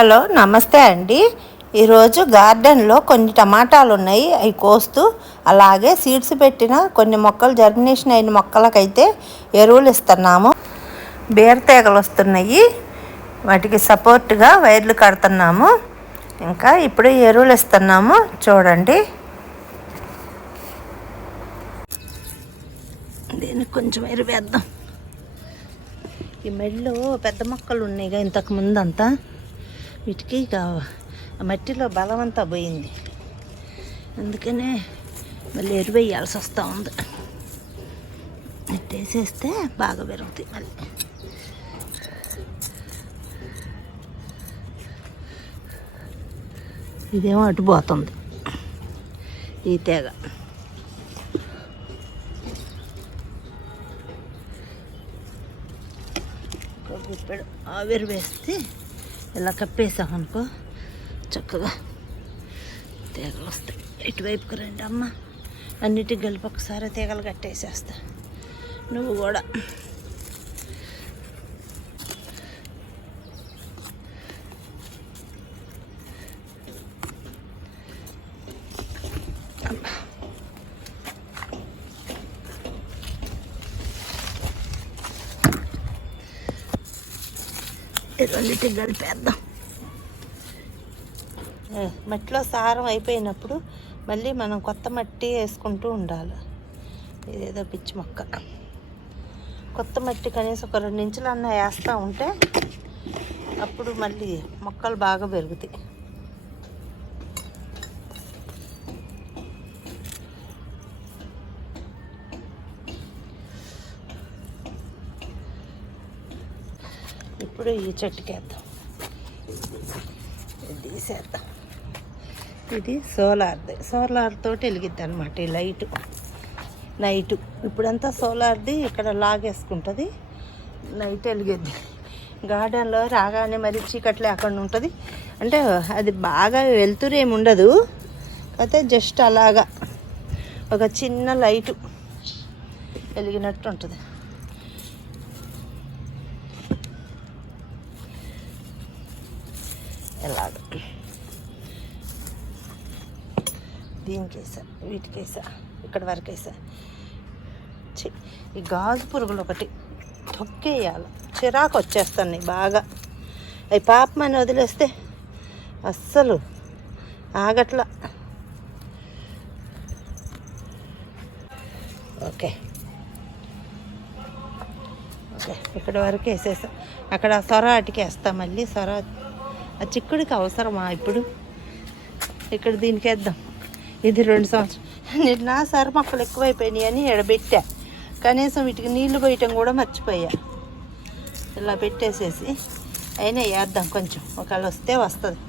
Hello నమస్తే అండి. ఈరోజు గార్డెన్లో కొన్ని టమాటాలు ఉన్నాయి అవి కోస్తూ అలాగే సీడ్స్ పెట్టిన కొన్ని మొక్కలు జర్మినేషన్ అయిన మొక్కలకైతే ఎరువులు ఇస్తున్నాము. బీరతీగలు వస్తున్నాయి. వాటికి సపోర్ట్గా వైర్లు కడుతున్నాము. ఇంకా ఇప్పుడు ఎరువులు ఇస్తున్నాము. చూడండి. దీనికి కొంచెం ఎరువు వేద్దాం ఈ మెడలో పెద్ద మొక్కలు ఉన్నాయిగా ఇంతకు ముందంతా. వీటికి ఇక మట్టిలో బలం అంతా పోయింది. అందుకనే మళ్ళీ ఎరువు వేయాల్సి వస్తూ ఉంది. వేసేస్తే బాగా పెరుగుతాయి మళ్ళీ. ఇదేమో అటు పోతుంది. ఈ తీగ. గుప్పెడు ఆవిరి వేస్తే ఇలా కప్పేసాం అనుకో చక్కగా తీగలు వస్తాయి. ఇటువైపుకి రండి అమ్మ అన్నిటికి కలిపి ఒకసారి తీగలు కట్టేసేస్తా. నువ్వు కూడా. రెండింటి కలిపేద్దాం మట్టిలో సారం అయిపోయినప్పుడు మళ్ళీ మనం కొత్త మట్టి వేసుకుంటూ ఉండాలి. ఇదేదో పిచ్చి మొక్క. కొత్త మట్టి కనీసం ఒక రెండు ఇంచులన్నా వేస్తూ ఉంటే అప్పుడు మళ్ళీ మొక్కలు బాగా పెరుగుతాయి. ఇప్పుడు ఈ చెట్టుకి వేద్దాం ఇది తీసేద్దాం. ఇది సోలార్ది. సోలార్ తోటి వెలిగిద్ది అనమాట ఈ లైట్. నైటు. ఇప్పుడంతా సోలార్ది ఇక్కడ లాగేసుకుంటుంది. నైట్ వెలిగిద్ది. గార్డెన్లో రాగానే మరి చీకట్లు లేకుండా ఉంటుంది. అంటే అది బాగా వెళ్తురు ఏమి ఉండదు. అయితే జస్ట్ అలాగా. ఒక చిన్న లైటు వెలిగినట్టు ఉంటుంది. దీనికి వేసా వీటికి వేసా ఇక్కడ వరకు వేసా ఈ గాజు పురుగులు ఒకటి తొక్కేయాలి. చిరాకు వచ్చేస్తాయి బాగా. అవి పాపమని వదిలేస్తే అస్సలు ఆగట్లా. ఓకే. ఓకే ఇక్కడ వరకు వేసేసా అక్కడ సొర అటికేస్తా మళ్ళీ. సొర ఆ చిక్కుడికి అవసరమా ఇప్పుడు? ఇక్కడ దీనికి వేద్దాం ఇది రెండు సంవత్సరం నిన్న సార్ మొక్కలు ఎక్కువైపోయినాయి అని ఎడబెట్టా. కనీసం వీటికి నీళ్ళు పోయటం కూడా మర్చిపోయా. ఇలా పెట్టేసేసి అయినా వేద్దాం కొంచెం. ఒకవేళ వస్తే వస్తుంది.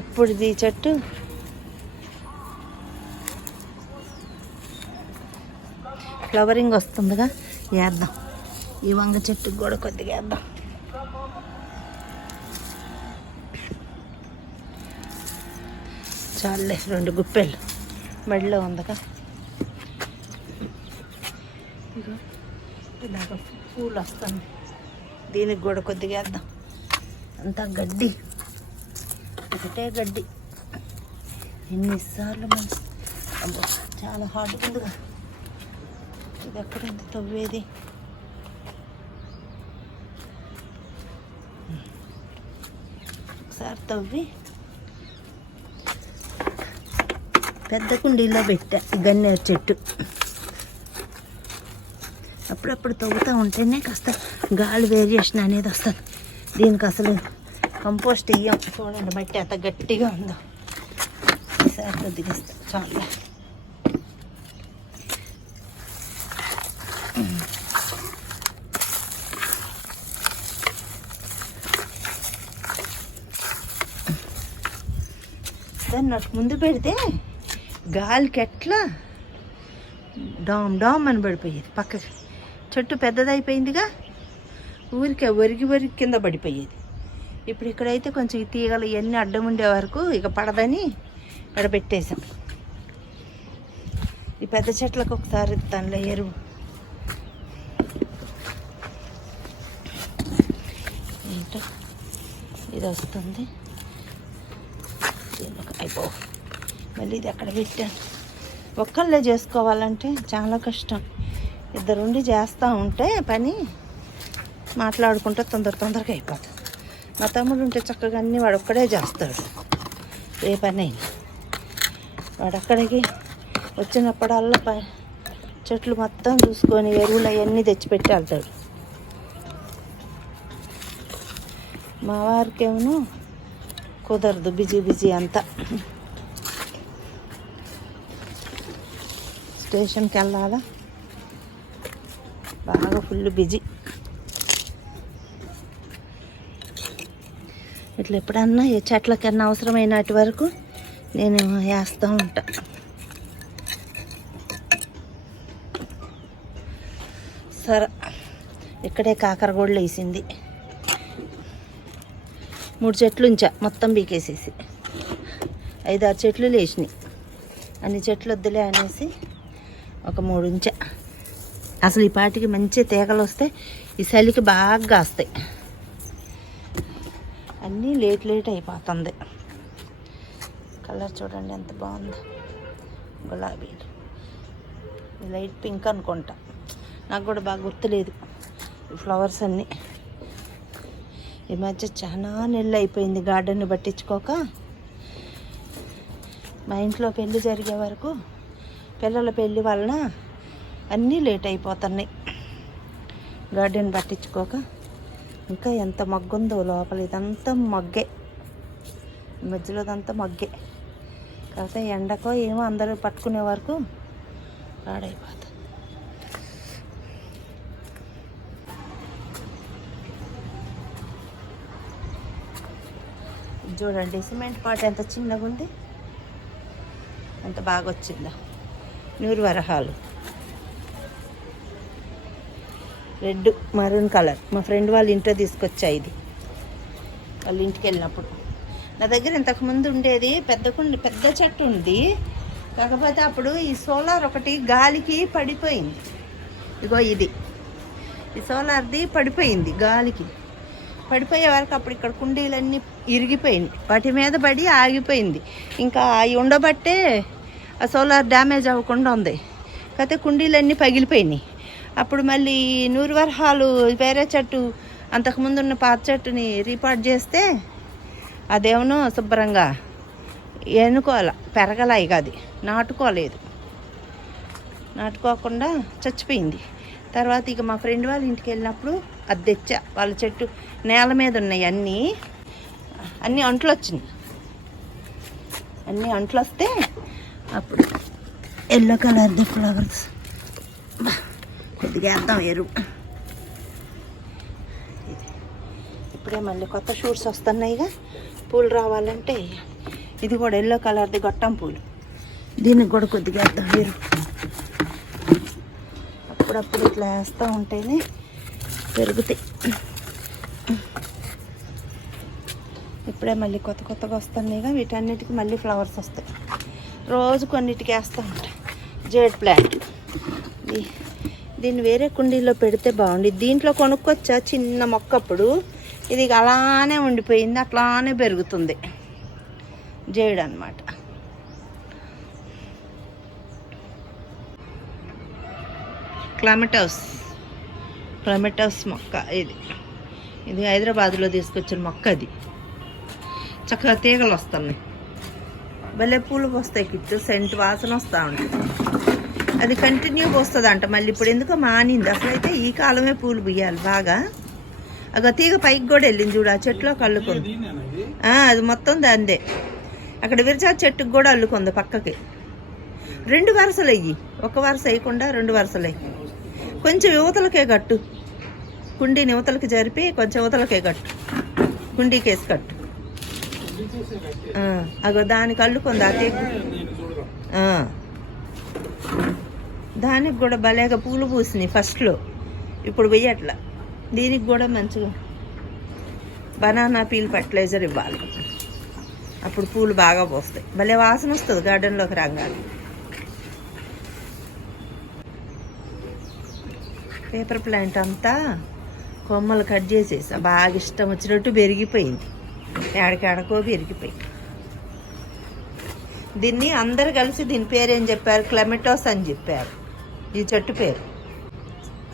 ఎప్పుడుది ఈ చెట్టు? ఫ్లవరింగ్ వస్తుందిగా. వేద్దాం ఈ వంగ చెట్టుకు కూడా కొద్దిగా వేద్దాం చాలే రెండు గుప్పెలు. మెడలో ఉందక ఇగో ఇలాగ పూలు వస్తుంది దీనికి కూడా కొద్దిగా వేద్దాం. అంతా గడ్డి. ఒకటే గడ్డి. ఎన్నిసార్లు మనం చాలా హార్డ్ ఉందిగా. ఇది ఎక్కడుంది? తవ్వేది? ఒకసారి తవ్వి పెద్ద కుండీలో పెట్టా గన్నేరు చెట్టు. అప్పుడప్పుడు తవ్వుతూ ఉంటేనే కాస్త గాలి వేరియేషన్ అనేది వస్తుంది. దీనికి అసలు కంపోస్ట్ ఇయ్యం. చూడండి మట్టి అంత గట్టిగా ఉందో. ఈసారి కొద్దిగా చాలా. దాన్ని నాకు ముందు పెడితే గాలికి ఎట్లా డామ్ డామ్ అని పడిపోయేది. పక్కకి చెట్టు పెద్దదైపోయిందిగా. ఊరికే ఒరిగి ఒరిగి కింద పడిపోయేది. ఇప్పుడు ఇక్కడైతే కొంచెం ఈ తీగలు ఇవన్నీ అడ్డం ఉండే వరకు ఇక పడదని ఇక్కడ పెట్టేశాం. ఈ పెద్ద చెట్లకు ఒకసారి ఇస్తానులే ఎరువు. ఏంటో? ఇది వస్తుంది. అయిపో మళ్ళీ ఇది అక్కడ పెట్టాను. ఒక్కళ్ళే చేసుకోవాలంటే చాలా కష్టం. ఇద్దరుండి చేస్తూ ఉంటే పని మాట్లాడుకుంటే తొందర తొందరగా అయిపోతుంది మా తమ్ముడు ఉంటే చక్కగా అన్నీ వాడు ఒక్కడే చేస్తాడు. ఏ పని అయినా వాడు అక్కడికి వచ్చినప్పుడల్లా ప చెట్లు మొత్తం చూసుకొని ఎరువులు అవన్నీ తెచ్చిపెట్టి వెళ్తాడు. మా వారికేమో కుదరదు బిజీ బిజీ అంతా. స్టేషన్కి వెళ్ళాలా? బాగా ఫుల్ బిజీ ఇట్లా ఎప్పుడన్నా ఏ చెట్లకన్నా అవసరమైనటి వరకు నేను వేస్తూ ఉంటా. సరే. ఇక్కడే కాకరగోడలు వేసింది. మూడు చెట్లు ఉంచా మొత్తం బీకేసేసి ఐదారు చెట్లు లేచినాయి. అన్ని చెట్లు వద్దులే అనేసి ఒక మూడు ఇంచె అసలు ఈ పాటికి మంచి తీగలు వస్తే ఈ చలికి బాగా కాస్తాయి. అన్నీ లేట్ లేట్ అయిపోతుంది. కలర్ చూడండి ఎంత బాగుందో. గులాబీ. లైట్ పింక్ అనుకుంటా. నాకు కూడా బాగా గుర్తులేదు ఈ ఫ్లవర్స్ అన్నీ. ఈ మధ్య చాలా నెల్లు అయిపోయింది గార్డెన్ పట్టించుకోక. మా ఇంట్లో పెళ్ళి జరిగే వరకు పిల్లల పెళ్ళి వలన అన్నీ లేట్ అయిపోతున్నాయి. గార్డెన్ పట్టించుకోక ఇంకా ఎంత మగ్గుందో లోపల ఇదంతా మగ్గే. మధ్యలోదంతా మగ్గే. కాకపోతే ఎండకో ఏమో అందరూ పట్టుకునే వరకు పాడైపోతుంది. చూడండి సిమెంట్ పాట ఎంత చిన్నగా ఉంది ఎంత బాగా వచ్చిందో నూరు వరహాలు. రెడ్ మరూన్ కలర్ మా ఫ్రెండ్ వాళ్ళ ఇంట్లో తీసుకొచ్చా ఇది. వాళ్ళ ఇంటికి వెళ్ళినప్పుడు. నా దగ్గర ఇంతకుముందు ఉండేది పెద్ద కుండి పెద్ద చెట్టు ఉంది. కాకపోతే అప్పుడు ఈ సోలార్ ఒకటి గాలికి పడిపోయింది. ఇగో ఇది. ఈ సోలార్ది పడిపోయింది గాలికి. పడిపోయే వరకు అప్పుడు ఇక్కడ కుండీలన్నీ ఇరిగిపోయింది. వాటి మీద పడి ఆగిపోయింది. ఇంకా అవి ఉండబట్టే ఆ సోలార్ డ్యామేజ్ అవ్వకుండా ఉంది. కాకపోతే కుండీలన్నీ పగిలిపోయినాయి. అప్పుడు మళ్ళీ నూరు వరహాలు వేరే చెట్టు అంతకుముందు ఉన్న పాత చెట్టుని రీపాట్ చేస్తే అదేమో శుభ్రంగా ఎన్నుకోవాల ఇక అది. నాటుకోలేదు. నాటుకోకుండా చచ్చిపోయింది. తర్వాత ఇక మా ఫ్రెండ్ వాళ్ళ ఇంటికి వెళ్ళినప్పుడు అది తెచ్చా. వాళ్ళ చెట్టు నేల మీద ఉన్నాయి అన్నీ. అన్నీ అంట్లు వచ్చినాయి. అన్నీ అంట్లు వస్తే అప్పుడు ఎల్లో కలర్ది ఫ్లవర్స్. కొద్దిగా వేద్దాం ఎరువు. ఇప్పుడే మళ్ళీ కొత్త షూట్స్ వస్తున్నాయిగా. పూలు రావాలంటే ఇది కూడా ఎల్లో కలర్ది గొట్టం పూలు. దీనికి కూడా కొద్దిగా వేద్దాం ఎరువు. అప్పుడప్పుడు ఇట్లా వేస్తూ ఉంటేనే పెరుగుతాయి. ఇప్పుడే మళ్ళీ కొత్త కొత్తగా వస్తున్నాయిగా. వీటన్నిటికీ మళ్ళీ ఫ్లవర్స్ వస్తాయి. రోజు కొన్నిటికి వేస్తూ ఉంటా. జేడ్ ప్లాంట్ దీన్ని వేరే కుండీలో పెడితే బాగుంది దీంట్లో కొనుక్కొచ్చా చిన్న మొక్క అప్పుడు ఇది అలానే ఉండిపోయింది అట్లానే పెరుగుతుంది. జేడ్ అనమాట క్లమెటోస్. క్లమెటోస్ మొక్క ఇది. ఇది హైదరాబాద్లో తీసుకొచ్చిన మొక్క అది. చక్కగా తీగలు వస్తున్నాయి భలే పూలు పోస్తాయి కిట్టు. సెంట్ వాసన వస్తూ ఉంటుంది. అది కంటిన్యూ పోస్తుంది అంట మళ్ళీ ఇప్పుడు. ఎందుకో మానింది. అసలు అయితే ఈ కాలమే పూలు పుయ్యాలి బాగా. అగ తీగ పైకి కూడా వెళ్ళింది చూడు. ఆ చెట్లో అల్లుకుంది. అది మొత్తం దాందే. అక్కడ విరజా చెట్టుకు కూడా అల్లుకుంది పక్కకి. రెండు వరుసలు అయ్యి. ఒక వరుస వేయకుండా రెండు వరుసలు అయ్యి. కొంచెం యువతలకే కట్టు. కుండీని యువతలకి జరిపి కొంచెం యువతలకే కట్టు. కుండీకేసి కట్టు. అగో దానికి అల్లుకుంది అదే దానికి కూడా భలేగా పూలు పూసినాయి ఫస్ట్లో. ఇప్పుడు వెయ్యట్లా. దీనికి కూడా మంచిగా బనానా పీల్ ఫర్టిలైజర్ ఇవ్వాలి. అప్పుడు పూలు బాగా పోస్తాయి. భలే వాసన వస్తుంది గార్డెన్లోకి రాగాలి పేపర్ ప్లాంట్ అంతా కొమ్మలు కట్ చేసేసా. బాగా ఇష్టం వచ్చినట్టు పెరిగిపోయింది. ఏడకేడకో విరిగిపోయి దీన్ని అందరు కలిసి దీని పేరు ఏం చెప్పారు? క్లెమెటోస్ అని చెప్పారు. ఈ చెట్టు పేరు.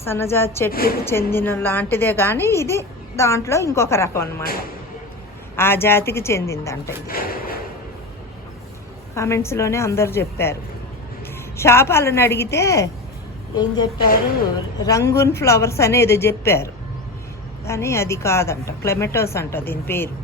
సన్నజాతి చెట్టుకి చెందిన లాంటిదే కానీ ఇది దాంట్లో ఇంకొక రకం అన్నమాట. ఆ జాతికి చెందిందంట ఇది. కామెంట్స్లోనే అందరు చెప్పారు. షాప్ అడిగితే ఏం చెప్పారు? రంగున్ ఫ్లవర్స్ అనేది చెప్పారు. కానీ అది కాదంట. క్లెమెటోస్ అంట దీని పేరు.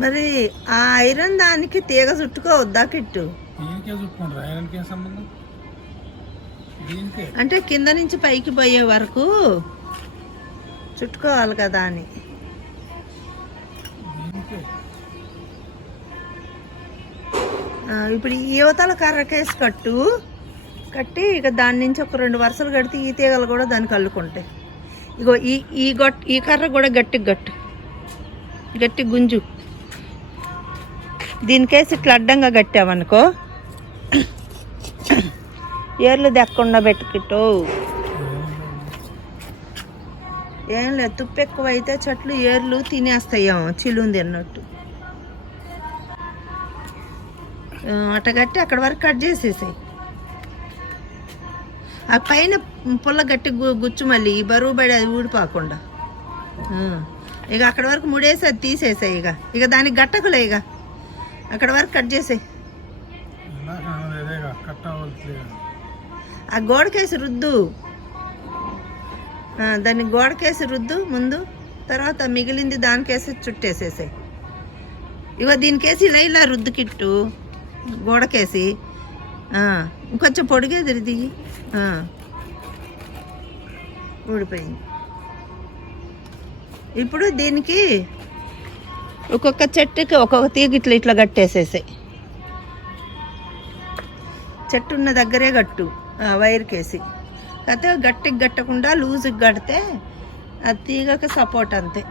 మరి ఆ ఐరన్ దానికి తీగ చుట్టుకోవద్దా కిట్టు? అంటే కింద నుంచి పైకి పోయే వరకు చుట్టుకోవాలి కదా అని. ఇప్పుడు ఈ యువతల కర్రకేసి కట్టు. కట్టి ఇక దాని నుంచి ఒక రెండు వరుసలు కడితే ఈ తీగలు కూడా దానికి అల్లుకుంటాయి. ఇగో ఈ ఈ గొట్ ఈ కర్ర కూడా గట్టి గట్టు. గట్టి గుంజు. దీనికేసి ఇట్లా అడ్డంగా కట్టావనుకో ఏర్లు దక్కకుండా పెట్టుకుంటూ ఏం లేదు తుప్పు ఎక్కువ అయితే చెట్లు ఏర్లు తినేస్తాయేమో చిలుంది అన్నట్టు. ఆ, అట్ట కట్టి అక్కడ వరకు కట్ చేసేసాయి. ఆ పైన పుల్ల గట్టి గు- గుచ్చు మళ్ళీ ఈ బరువు పడి అది ఊడిపోకుండా. ఇక అక్కడ వరకు ముడేసి అది తీసేసాయి ఇక ఇక దానికి గట్టకులే ఇక అక్కడ వరకు కట్ అవ్వట్లేదు ఆ గోడకేసి రుద్దు. దాన్ని గోడకేసి రుద్దు ముందు. తర్వాత మిగిలింది దానికేసి చుట్టేసేసాయి. ఇగో దీనికేసి ఇలా ఇలా రుద్దు కిట్టు గోడకేసి ఇంకొంచెం పొడిగేది ఇది. ఊడిపోయింది. ఇప్పుడు దీనికి ఒక్కొక్క చెట్టుకి ఒక్కొక్క తీగ ఇట్లా ఇట్లా కట్టేసేసాయి. చెట్టు ఉన్న దగ్గరే కట్టు ఆ, వైర్కేసి అయితే గట్టికి కట్టకుండా లూజుకి కడితే ఆ తీగకి సపోర్ట్ అంతే.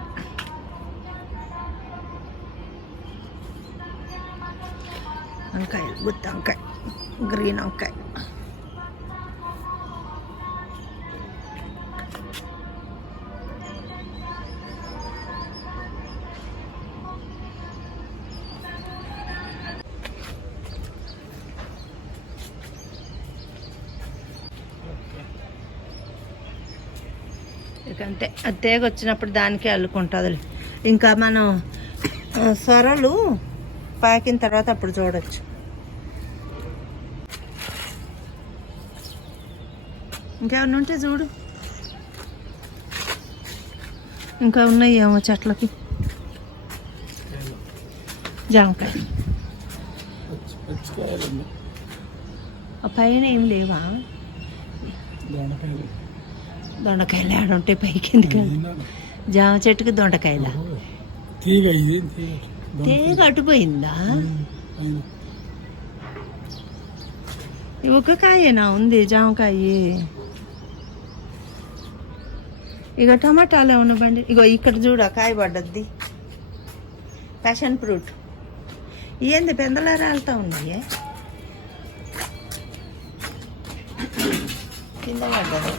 వంకాయ గుత్త వంకాయ గ్రీన్ వంకాయ. అంతే అది తేగ వచ్చినప్పుడు దానికే అల్లుకుంటుంది ఇంకా మనం సొరలు పాకిన తర్వాత అప్పుడు చూడొచ్చు. ఇంకేమన్నా ఉంటే చూడు. ఇంకా ఉన్నాయి ఏమో చెట్లకి జామకాయ పైన ఏం లేవా? దొండకాయలు దొండకాయలు ఆడ ఉంటాయి పైకి ఎందుకు జామ చెట్టుకి దొండకాయల? తీగ అటుపోయిందా? ఒక కాయేనా ఉంది జామకాయ? ఇక టమాటాలు ఏమన్నా బండి ఇగో ఇక్కడ చూడ కాయ పడ్డద్ది. ప్యాషన్ ఫ్రూట్ ఏంది పెందలా రాలుతా ఉన్నాయి? కింద పడ్డది.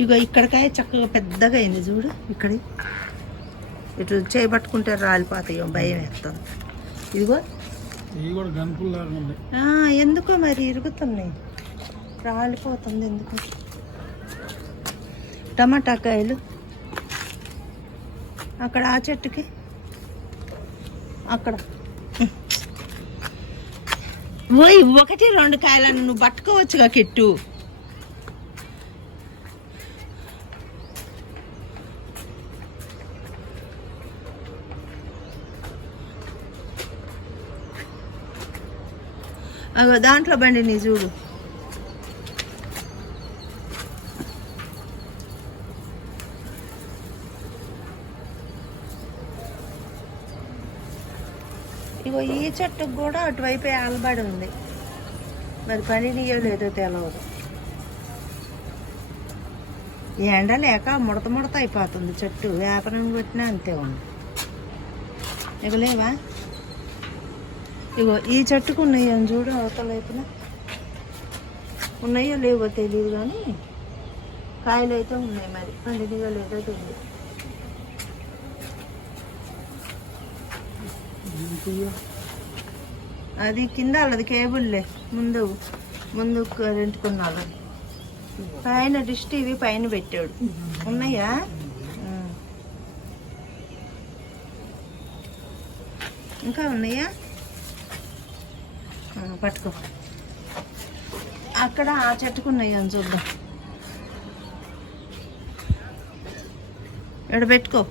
ఇగో ఇక్కడ కాయ చక్కగా పెద్దగా అయింది చూడు ఇక్కడ. ఇటు చేయబట్టుకుంటే రాలిపోతాయో భయం వేస్తుంది ఇదిగో. ఎందుకో మరి ఇరుగుతున్నాయి. రాలిపోతుంది ఎందుకు. టమాటా కాయలు అక్కడ ఆ చెట్టుకి. అక్కడ. ఓయ్ ఒకటి రెండు కాయలను నువ్వు పట్టుకోవచ్చుగా కిట్టు. అగో దాంట్లో బండి నీ చూడు. ఇగో ఈ చెట్టుకు కూడా అటువైపు ఆలబడి ఉంది. మరి పని లేదో తెలవదు. ఎండ లేక ముడత ముడత అయిపోతుంది చెట్టు. వేపనం పెట్టినా అంతే ఉంది. ఇక లేవా? ఇగో ఈ చెట్టుకు ఉన్నాయి అని చూడు అవతల వైపున. ఉన్నాయో లేవో తెలియదు కానీ కాయలు అయితే ఉన్నాయి మరి. పండినయో లేదో తెలియదు అది కింద వాళ్ళది కేబుల్లే. ముందు ముందు కరెంట్ పైన డిష్ టీవీ పైన పెట్టాడు. ఉన్నాయా? ఇంకా ఉన్నాయా? పట్టుకో. అక్కడ ఆ చెట్టుకున్నాయి అని చూద్దాం. ఎక్కడ పెట్టుకో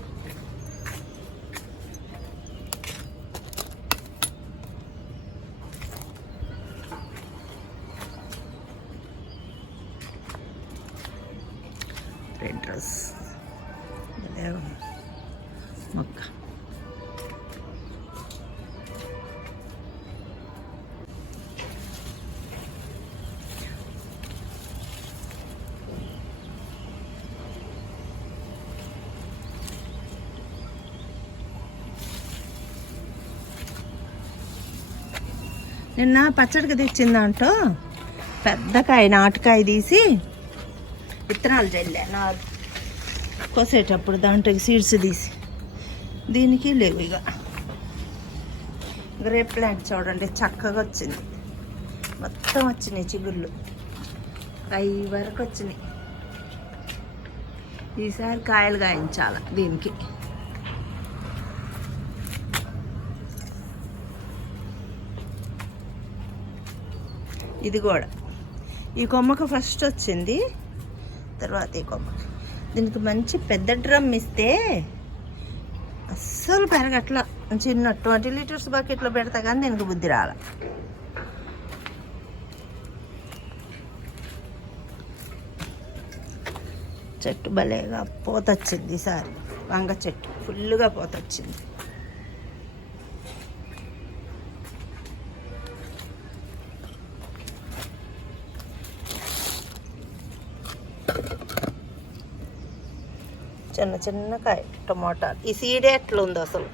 నిన్న పచ్చడికి తెచ్చిందంటూ. పెద్ద కాయ నాటుకాయ తీసి విత్తనాలు చల్లే నారు కోసేటప్పుడు దాంట్లోకి సీడ్స్ తీసి. దీనికి లేవు ఇక గ్రేప్ ప్లాంట్ చూడండి. చక్కగా వచ్చింది. మొత్తం వచ్చినాయి చిగుళ్ళు. అవి వరకు వచ్చినాయి. ఈసారి కాయలు కాయించాలి దీనికి. ఇది కూడా. ఈ కొమ్మకు ఫస్ట్ వచ్చింది. తర్వాత ఈ కొమ్మకి దీనికి మంచి పెద్ద డ్రమ్ ఇస్తే అస్సలు పెరగట్ల. చిన్న ట్వంటీ లీటర్స్ బకెట్లో పెడతా కానీ దీనికి బుద్ధి రాల. చెట్టు భలేగా పోతొచ్చింది ఈసారి. వంగ చెట్టు ఫుల్గా పోతొచ్చింది. చిన్న చిన్న కాయ టమాటాలు ఈ సీడే ఎట్లా అసలు?